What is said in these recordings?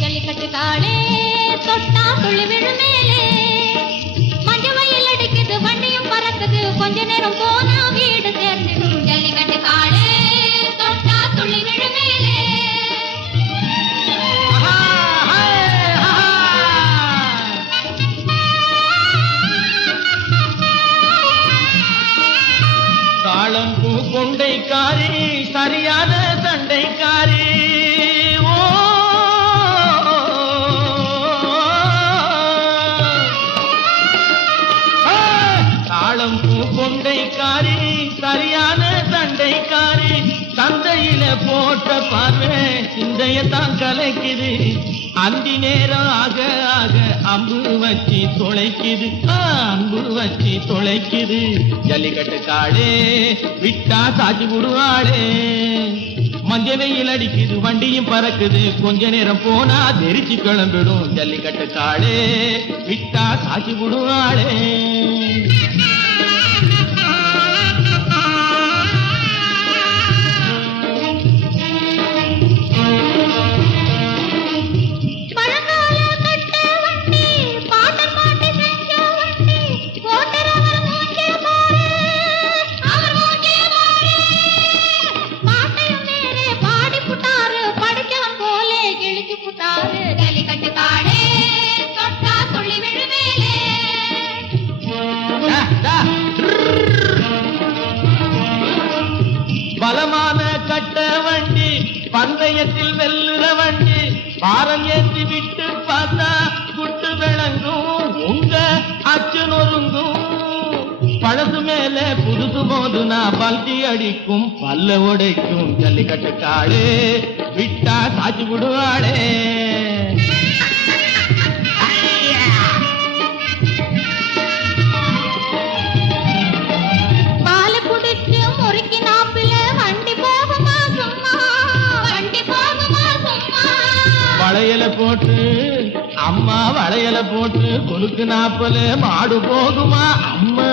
ஜல்லிக்கட்டு காளே தொட்டா துள்ளி விழும் மேலே மஞ்ச வயல் அடிக்குது வண்டியும் பறக்குது கொஞ்ச நேரம் போனா வீடு சேர்ந்துடும் ஜல்லிக்கட்டு காளே தொட்டா துள்ளி விழும் மேலே தாளம் பூ கொண்டைக்காரி சரியான சண்டைக்காரி தாளம் பூ கொண்டைக்காரி சரியான சண்டைக்காரி சந்தையில போட்ட பார்வை சிந்தையத்தான் கலைக்குது அந்தி நேரம் ஆக ஆக அம்பு வச்சு தொலைக்குது அம்பு வச்சு தொலைக்குது ஜல்லிக்கட்டு காளே விட்டா சாட்சி விடுவாளே மஞ்ச வெயில் அடிக்குது வண்டியும் பறக்குது கொஞ்ச நேரம் போனா தெரிச்சு கிளம்பிடும் ஜல்லிக்கட்டு காளே விட்டா சாட்சி விடுவாளே பலமான கட்ட வண்டி பந்தயத்தில் வெல்லுற வண்டி பாரம் ஏற்றி விட்டு பார்த்தா குட்டு விளங்கும் உங்க அச்சு நொறுங்கும் பழசு மேல புதுசு போதுனா பல்டி அடிக்கும் பல்ல உடைக்கும் ஜல்லிக்கட்டு காளே விட்டா சாட்சி விடுவாளே வளையல போட்டு அம்மா வளையல போட்டு கொலுக்கு நாப்பல மாடு போகுமா அம்மா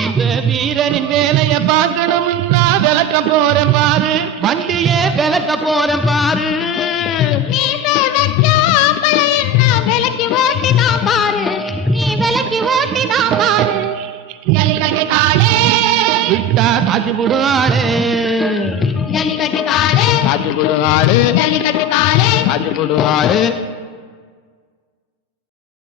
இந்த வீரனின் வேலைய பார்க்கணும்னா விளக்க போறேன் பாரு வண்டியே விளக்க போறேன் பாரு விட்டா சாட்சி விடுவாளே ஜல்லிக்கட்டு காளே சாட்சி விடுவாளே ஜல்லிக்கட்டு காளே சாட்சி விடுவாளே